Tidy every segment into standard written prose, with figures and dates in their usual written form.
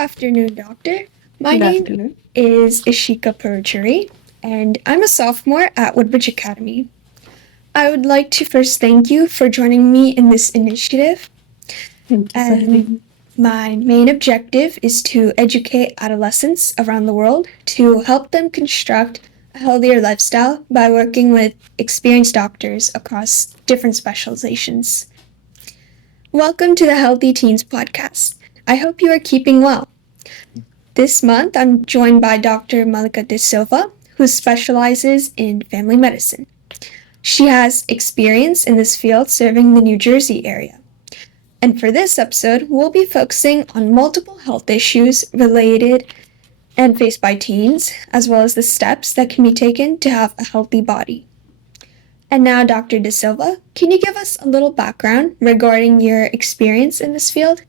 afternoon, Doctor. My Good name afternoon. is EshikaParuchuri, and I'm a sophomore at Woodbridge Academy. I would like to first thank you for joining me in this initiative. Thank you for having And me. my main objective is to educate adolescents around the world to help them construct a healthier lifestyle by working with experienced doctors across different specializations. Welcome to the Healthy Teens podcast. I hope you are keeping well. This month, I'm joined by Dr. Malika DeSilva, who specializes in family medicine. She has experience in this field serving the New Jersey area. And for this episode, we'll be focusing on multiple health issues related and faced by teens, as well as the steps that can be taken to have a healthy body. And now, Dr. DeSilva, can you give us a little background regarding your experience in this field?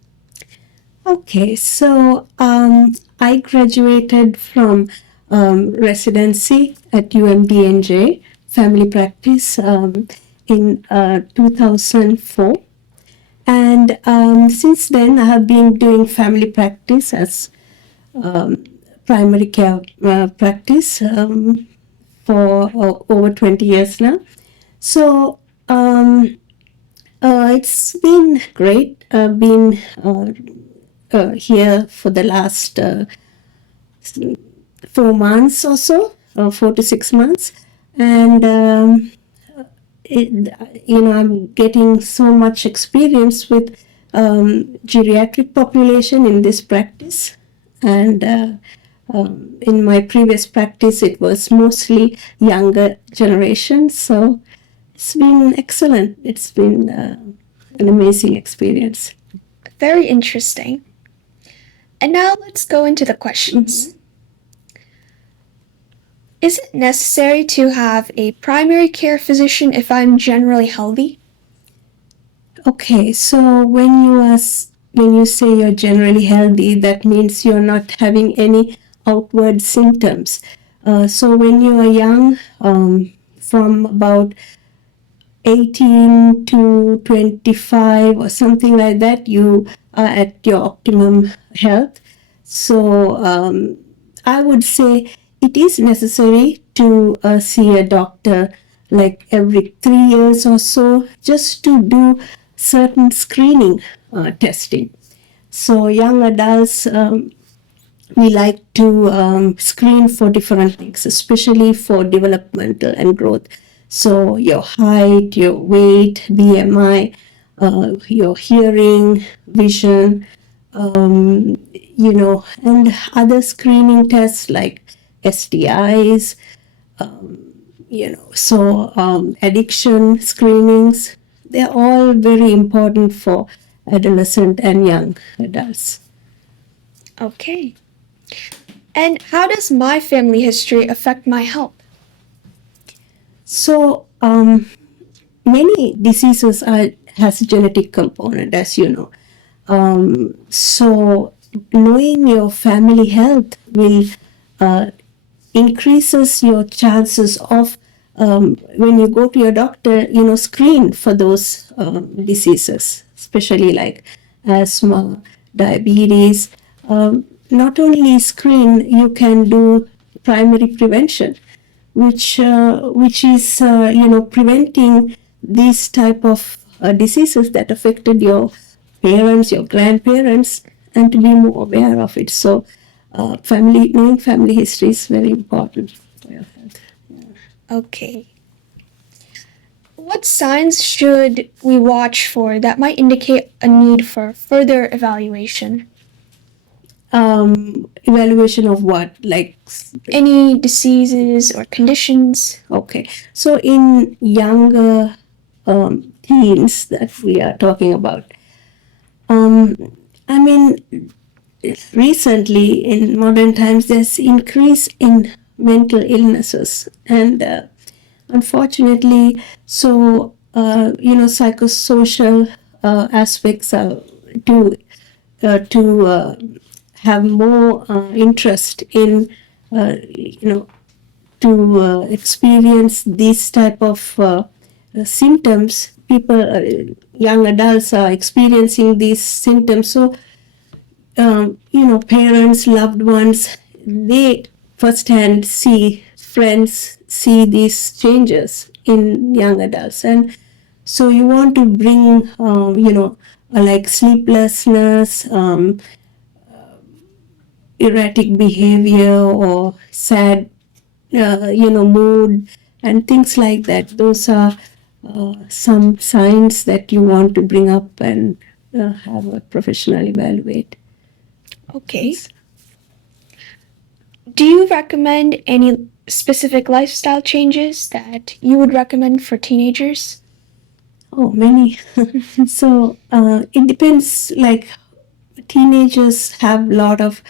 Okay, so I graduated from residency at UMDNJ Family Practice in 2004. And since then, I have been doing family practice as primary care practice for over 20 years now. So it's been great. I've been here for the last 4 months or so, 4 to 6 months, and I'm getting so much experience with geriatric population in this practice, and in my previous practice, it was mostly younger generation. So it's been excellent. It's been an amazing experience. Very interesting. And now let's go into the questions. Is it necessary to have a primary care physician if I'm generally healthy? Okay, so when you say you're generally healthy, that means you're not having any outward symptoms. So when you are young, from about 18 to 25 or something like that, you are at your optimum health. So I would say it is necessary to see a doctor like every 3 years or so, just to do certain screening testing. So young adults, we like to screen for different things, especially for developmental and growth. So your height, your weight, BMI, your hearing, vision, and other screening tests like STIs, addiction screenings. They're all very important for adolescent and young adults. Okay. And how does my family history affect my health? So many diseases has a genetic component, as you know. So knowing your family health will increases your chances of when you go to your doctor, screen for those diseases, especially like asthma, diabetes. Not only screen, you can do primary prevention, which is preventing these type of diseases that affected your parents, your grandparents, and to be more aware of it. So knowing family history is very important for your health. Okay. What signs should we watch for that might indicate a need for further evaluation? Evaluation of what? Like any diseases or conditions? Okay. So in younger teens that we are talking about, recently in modern times there's increase in mental illnesses, and unfortunately, so psychosocial aspects are to have more interest in to experience these type of symptoms. People, young adults are experiencing these symptoms. So parents, loved ones, they firsthand see, friends see these changes in young adults. And so you want to bring, like sleeplessness, erratic behavior, or sad, mood, and things like that. Those are some signs that you want to bring up and have a professional evaluate. Okay. Do you recommend any specific lifestyle changes that you would recommend for teenagers? Oh, many. So it depends. Like teenagers have a lot of,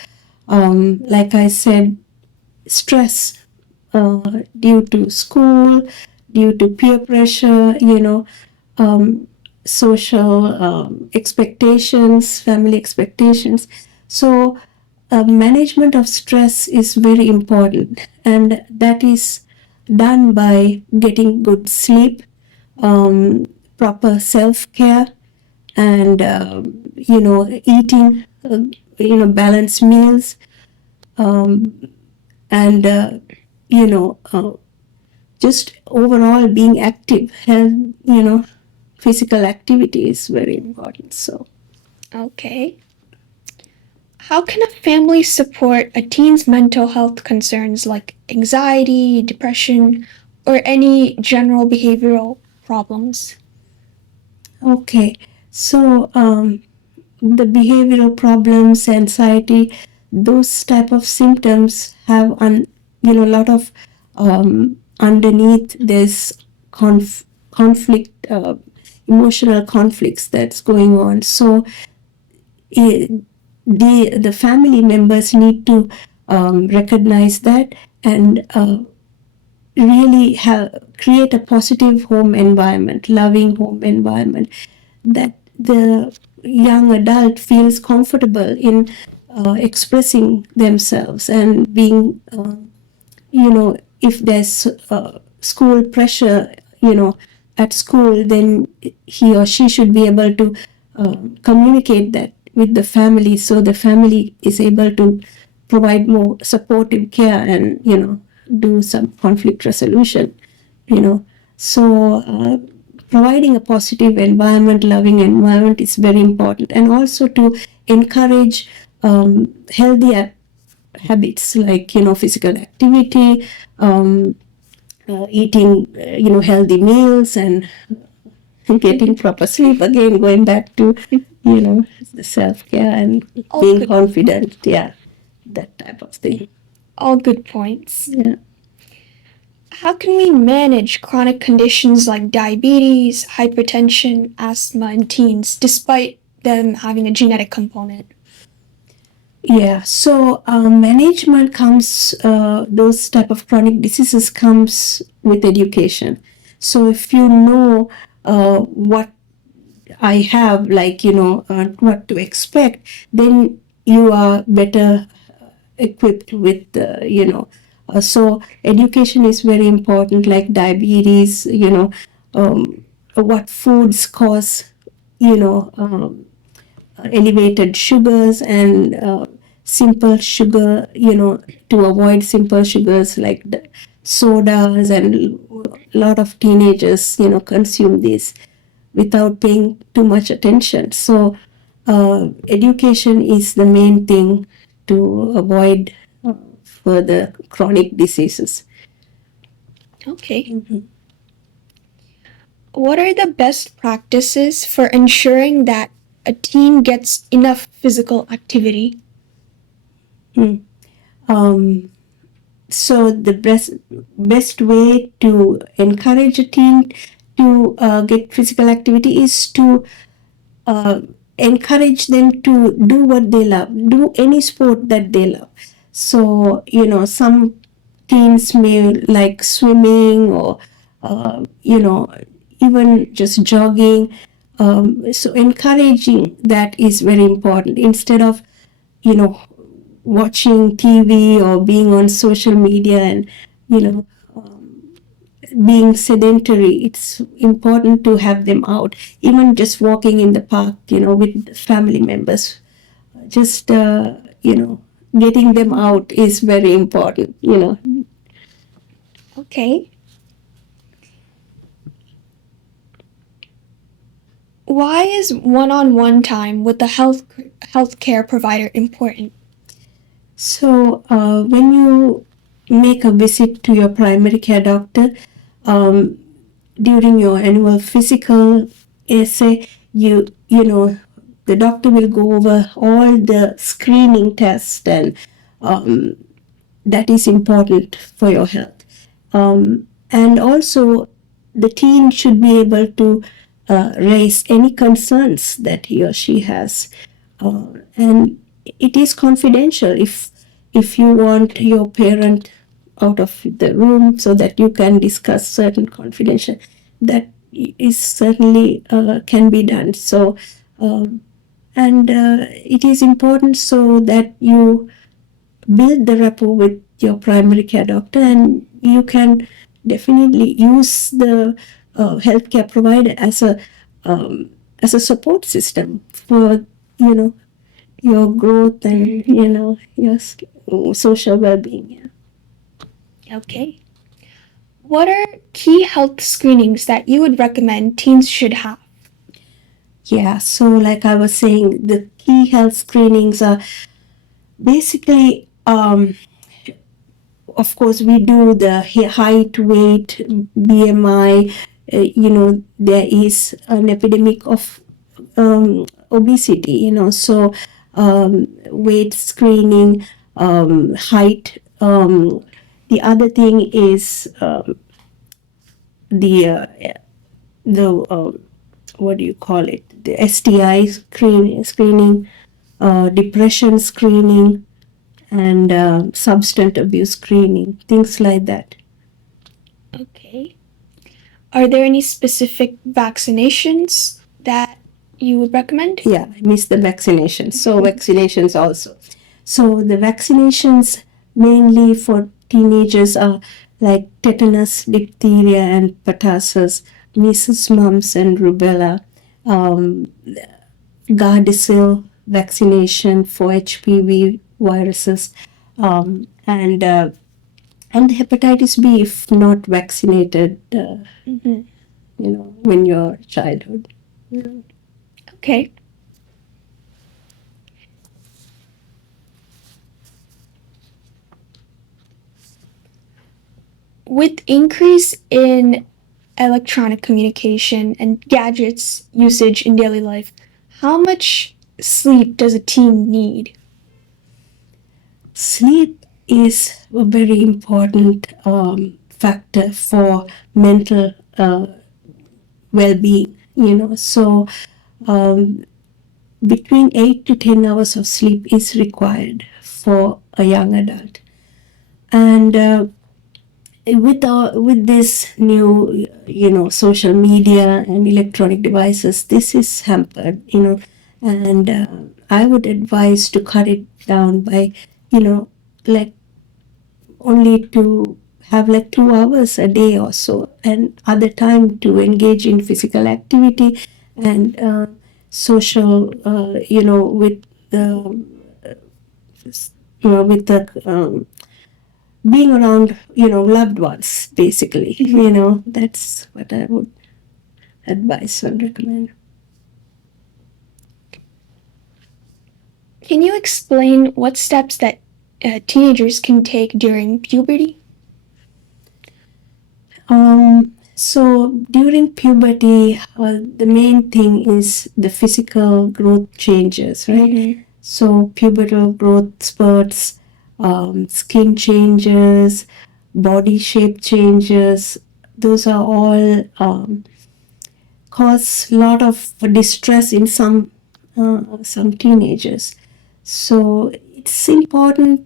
like I said, stress due to school, due to peer pressure, social expectations, family expectations. So, management of stress is very important, and that is done by getting good sleep, proper self care, and eating balanced meals, and just overall being active. Health, physical activity is very important. So Okay. How can a family support a teen's mental health concerns like anxiety, depression, or any general behavioral problems? okay, so the behavioral problems, anxiety, those type of symptoms have a lot of underneath this conflict, emotional conflicts that's going on. So the family members need to recognize that, and really create a positive home environment, loving home environment, that the young adult feels comfortable in expressing themselves and being, if there's school pressure, at school, then he or she should be able to communicate that with the family, so the family is able to provide more supportive care and do some conflict resolution. So providing a positive environment, loving environment is very important, and also to encourage healthy habits like physical activity, eating healthy meals, and getting proper sleep. Again, going back to the self-care and All being good. confident. Yeah, that type of thing. All good points. Yeah. How can we manage chronic conditions like diabetes, hypertension, asthma in teens despite them having a genetic component? Yeah, so management comes, those type of chronic diseases comes with education. So if you know what I have, like, what to expect, then you are better equipped with, so education is very important, like diabetes, what foods cause, elevated sugars, and simple sugar, to avoid simple sugars like the sodas, and a lot of teenagers, consume these without paying too much attention. So education is the main thing to avoid further chronic diseases. Okay. What are the best practices for ensuring that a teen gets enough physical activity? So the best way to encourage a teen to get physical activity is to encourage them to do what they love, do any sport that they love. So some teens may like swimming, or even just jogging. So encouraging that is very important, instead of watching TV or being on social media and being sedentary. It's important to have them out, even just walking in the park, with family members, just getting them out is very important. Okay. Why is one-on-one time with the healthcare provider important? So when you make a visit to your primary care doctor, um, during your annual physical essay, the doctor will go over all the screening tests, and um, that is important for your health. And also, the teen should be able to raise any concerns that he or she has, and it is confidential. If you want your parent out of the room so that you can discuss certain confidential, that is certainly can be done. So and it is important so that you build the rapport with your primary care doctor, and you can definitely use the healthcare provider as a support system for your growth and your social well-being. Yeah. Okay. What are key health screenings that you would recommend teens should have? Yeah, so like I was saying, the key health screenings are basically, of course, we do the height, weight, BMI. There is an epidemic of obesity, so weight screening, height. The other thing is the what do you call it? The STI screening, depression screening, and substance abuse screening, things like that. Okay. Are there any specific vaccinations that you would recommend? Yeah, I missed the vaccinations. So vaccinations also. So the vaccinations mainly for teenagers are like tetanus, diphtheria, and pertussis, measles, mumps, and rubella, Gardasil vaccination for HPV viruses, and hepatitis B if not vaccinated, when you're childhood. Okay. With increase in electronic communication and gadgets usage in daily life, how much sleep does a teen need? Sleep is a very important factor for mental well-being. So between 8 to 10 hours of sleep is required for a young adult, and with this new social media and electronic devices, this is hampered. And I would advise to cut it down by like only to have like 2 hours a day or so, and other time to engage in physical activity and social with the being around loved ones, basically. That's what I would advise and recommend. Can you explain what steps that teenagers can take during puberty? So during puberty, the main thing is the physical growth changes, right? Mm-hmm. So pubertal growth spurts, skin changes, body shape changes, those are all cause a lot of distress in some teenagers. So it's important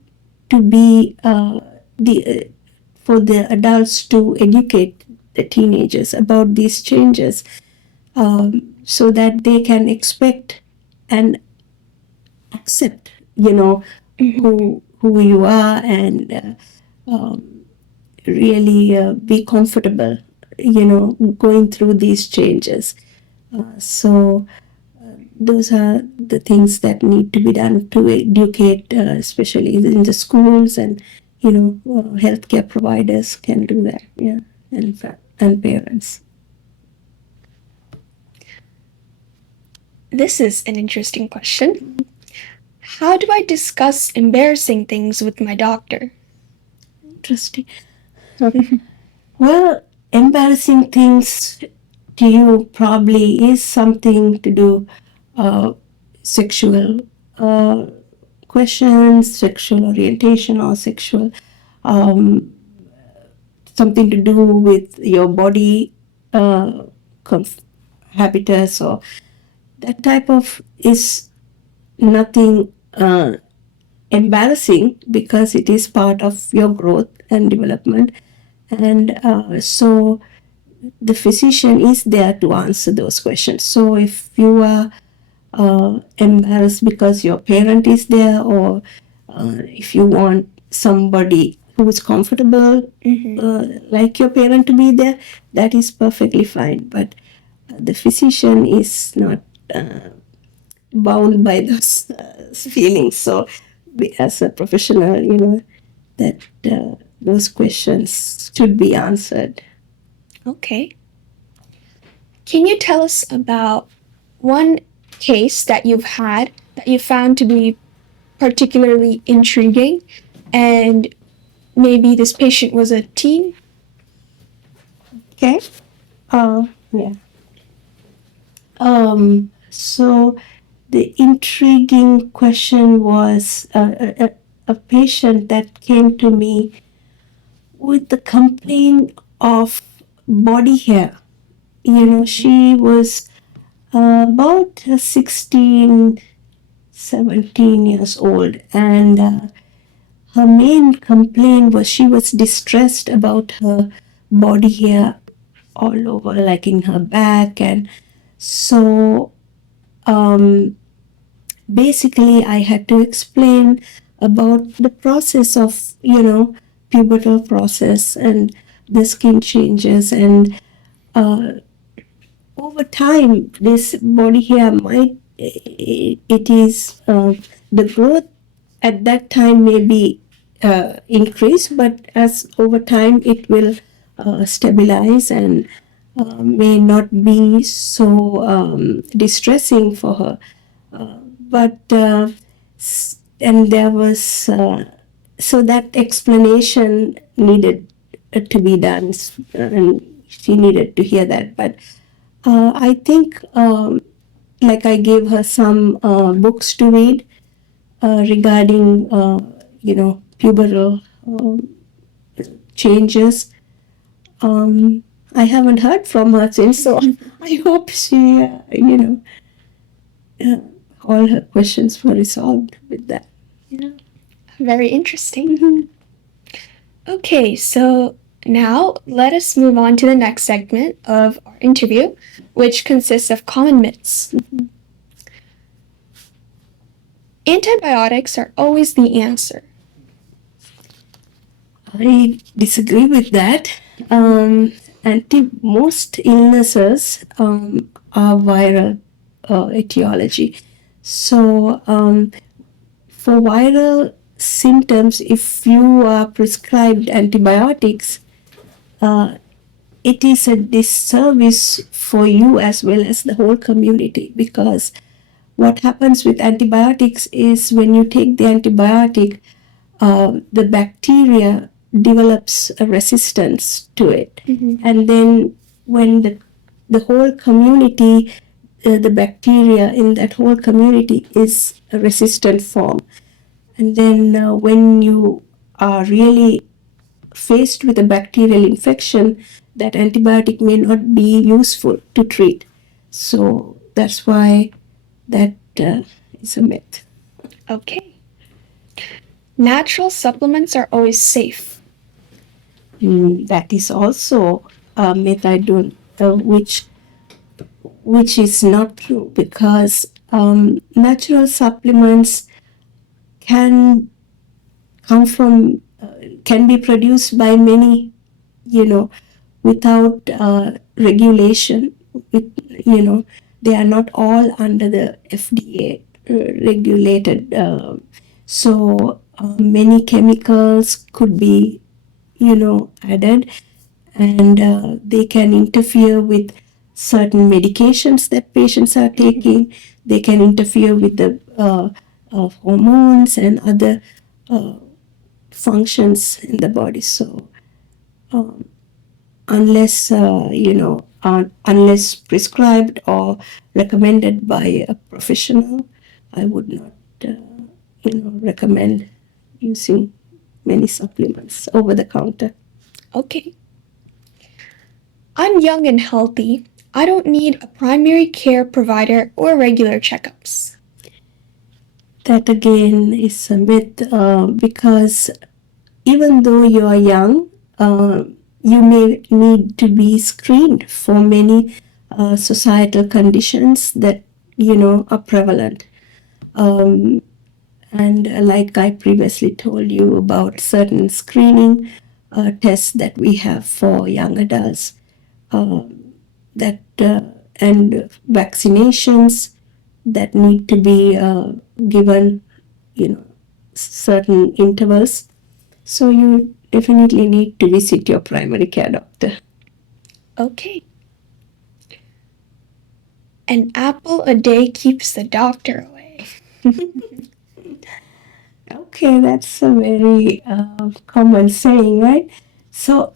to be for the adults to educate the teenagers about these changes, so that they can expect and accept, who you are, and really be comfortable, going through these changes. So those are the things that need to be done to educate, especially in the schools, and healthcare providers can do that. Yeah, and parents. This is an interesting question. How do I discuss embarrassing things with my doctor? Interesting. Well, embarrassing things to you probably is something to do sexual questions, sexual orientation, or sexual um, something to do with your body habitus, or that type of is nothing embarrassing, because it is part of your growth and development. And so the physician is there to answer those questions. So if you are embarrassed because your parent is there, or if you want somebody who is comfortable, like your parent, to be there, that is perfectly fine. But the physician is not bound by those feelings. So as a professional, that those questions should be answered. Okay. Can you tell us about one case that you've had that you found to be particularly intriguing, and maybe this patient was a teen? Okay. Yeah. So the intriguing question was a patient that came to me with the complaint of body hair. She was about 16, 17 years old, and her main complaint was she was distressed about her body hair all over, like in her back. And so basically I had to explain about the process of, pubertal process and the skin changes. And over time, this body hair might, it is, the growth at that time may be increased, but as over time it will stabilize, and may not be so distressing for her. But and there was so that explanation needed to be done, and she needed to hear that. But I think, like, I gave her some books to read regarding pubertal changes. I haven't heard from her since, so I hope she all her questions were resolved with that. Yeah. Very interesting. Okay, so now let us move on to the next segment of our interview, which consists of common myths. Antibiotics are always the answer. I disagree with that. Most illnesses are viral etiology. So for viral symptoms, if you are prescribed antibiotics, it is a disservice for you as well as the whole community, because what happens with antibiotics is when you take the antibiotic, the bacteria develops a resistance to it. And then when the whole community, the bacteria in that whole community is a resistant form. And then when you are really faced with a bacterial infection, that antibiotic may not be useful to treat. So that's why that is a myth. Okay. Natural supplements are always safe. That is also a myth, which is not true, because natural supplements can can be produced by many, without regulation. they are not all under the FDA regulated. Many chemicals could be, added, and they can interfere with certain medications that patients are taking. They can interfere with the hormones and other functions in the body. So, um, unless prescribed or recommended by a professional, I would not, recommend using many supplements over the counter. Okay. I'm young and healthy. I don't need a primary care provider or regular checkups. That again is a myth, because even though you are young, you may need to be screened for many societal conditions that are prevalent. And like I previously told you about certain screening tests that we have for young adults, that and vaccinations that need to be given, certain intervals. So you definitely need to visit your primary care doctor. Okay. An apple a day keeps the doctor away. Okay, that's a very common saying, right? So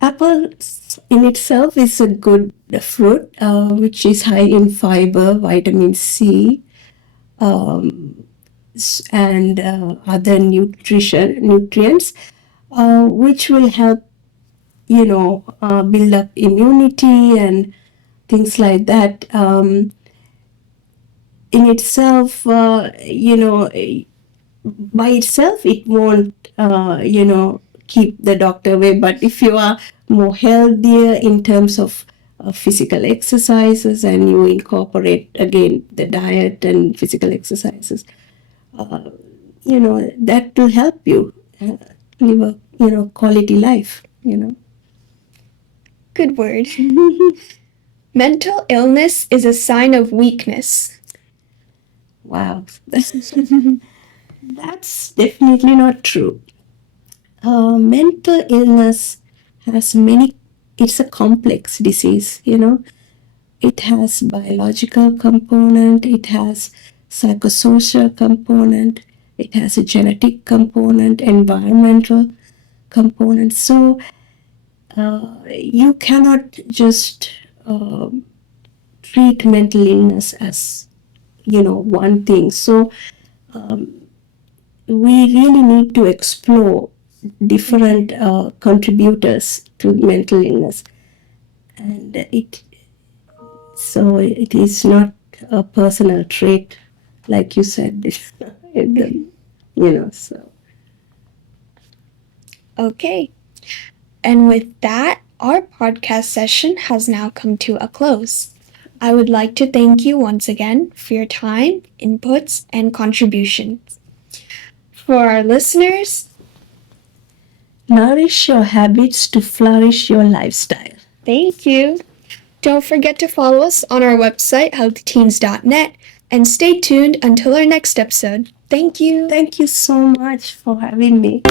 apple in itself is a good fruit, which is high in fiber, vitamin C, and other nutrients, which will help, build up immunity and things like that. In itself, by itself, it won't, keep the doctor away. But if you are more healthier in terms of physical exercises, and you incorporate again the diet and physical exercises, that will help you live a, quality life, Good word. Mental illness is a sign of weakness. Wow. That's definitely not true. Mental illness has it's a complex disease, It has biological component, it has psychosocial component, it has a genetic component, environmental component. So you cannot just treat mental illness as, one thing. So we really need to explore different contributors to mental illness, and it is not a personal trait, like you said. So Okay. And with that, our podcast session has now come to a close. I would like to thank you once again for your time, inputs, and contributions. For our listeners, nourish your habits to flourish your lifestyle. Thank you. Don't forget to follow us on our website, HealthyTeens.net, and stay tuned until our next episode. Thank you. Thank you so much for having me.